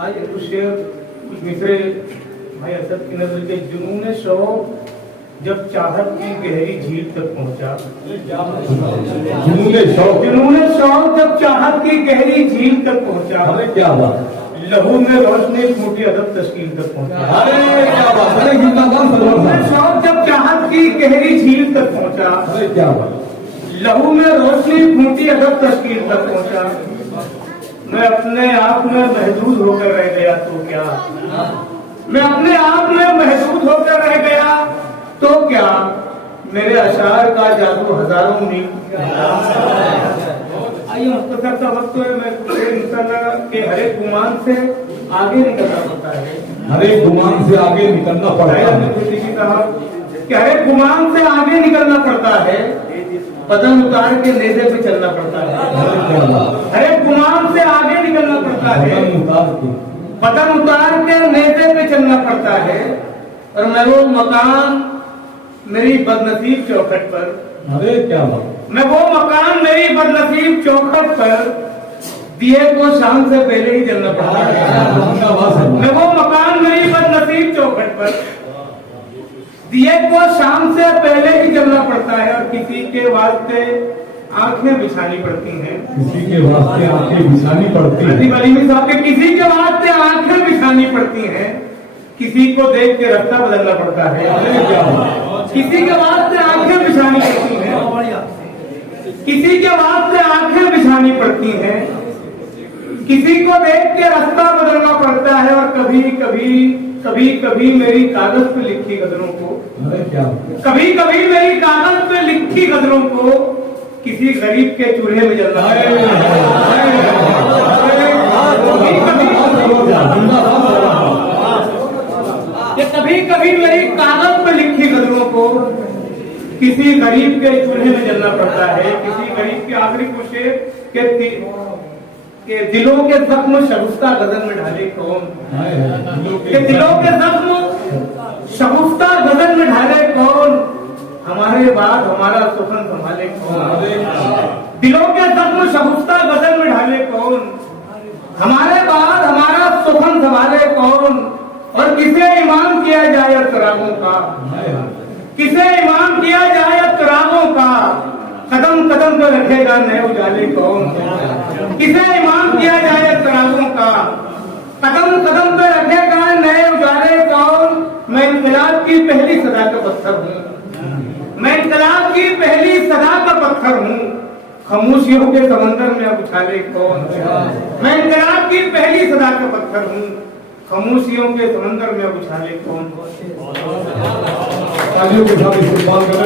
आज कुछ शेर कुछ मिसरे भाई असद की नजर के जुनून शौक जब चाहत की गहरी झील तक पहुंचा। जुनून शौक जब चाहत की गहरी झील तक पहुंचा। अरे क्या बात, लहू में रोशनी फूटी अदब तश्कील तक पहुंचा। अरे क्या बात, अरे जुनून शौक जब चाहत की गहरी झील तक पहुंचा। अरे क्या बात, लहू में रोशनी फूटी अदब तश्कील तक पहुंचा। मैं अपने आप में महदूद होकर रह गया तो क्या, मैं अपने आप में महदूद होकर रह गया तो क्या, मेरे अशार का जादू हजारों मील। आइए मुख्तसर सा वक्त है, मैं इंशाल्लाह के हर एक गुमान से आगे निकलना पड़ता है। हर एक गुमान से आगे निकलना पड़ता है। हर एक गुमान से आगे निकलना पड़ता है, बदन उतार के नेज़े पे चलना पड़ता है। हर एक गुमान से आगे निकलना पड़ता है, बदन उतार के नेज़े पे चलना पड़ता है। और मैं वो मकान मेरी बदनसीब चौखट पर, अरे क्या बात, मैं वो मकान मेरी बदनसीब चौखट पर दिए को शाम से पहले ही जलना पड़ता है। मैं वो मकान मेरी बदनसीब चौखट पर दिए को शाम से पहले ही जलना पड़ता है। और किसी के वास्ते आंखें बिछानी पड़ती हैं, किसी के वास्ते आंखें बिछानी पड़ती है। वलीमी साहब के किसी के वास्ते आंखें बिछानी पड़ती हैं, किसी को देख के रास्ता बदलना पड़ता है। अरे क्या बात, किसी के वास्ते आंखें बिछानी पड़ती हैं, किसी के वास्ते आंखें बिछानी पड़ती हैं, किसी को देख के रास्ता बदलना पड़ता है। और कभी कभी मेरी कागज पे लिखी गजलों को, अरे क्या, कभी कभी मेरी कागज पे लिखी गजलों को किसी गरीब के चूल्हे में जलना है। कभी कभी मेरी कागज पे लिखी गजलों को किसी गरीब के चूल्हे में जलना पड़ता है। किसी गरीब के आखिरी को शेर के दिलों के जख्म शगुफ्ता गजल में ढाले कौन, के दिलों के जख्म शगुफ्ता गजल में ढाले कौन, हमारे बाद हमारा सुखन संभाले कौन। दिलों के जख्म शगुफ्ता गजल में ढाले कौन, हमारे बाद हमारा सुखन संभाले कौन। और किसे इमाम किया जाए तरागों का, किसे इमाम किया जाए तरागों का, कदम कदम पर रखेगा नए उजाले कौन। किसे इमाम किया जाए तरागों का, कदम कदम पर रखेगा नए उजाले कौन। मैं इनकलाब की पहली सदा का पत्थर हूँ, मैं इनकलाब की पहली सदा का पत्थर हूँ, खामोशियों के समंदर में अब उछाले कौन। मैं इनकलाब की पहली सदा का पत्थर हूँ, खामोशियों के समंदर में अब उछाले कौन।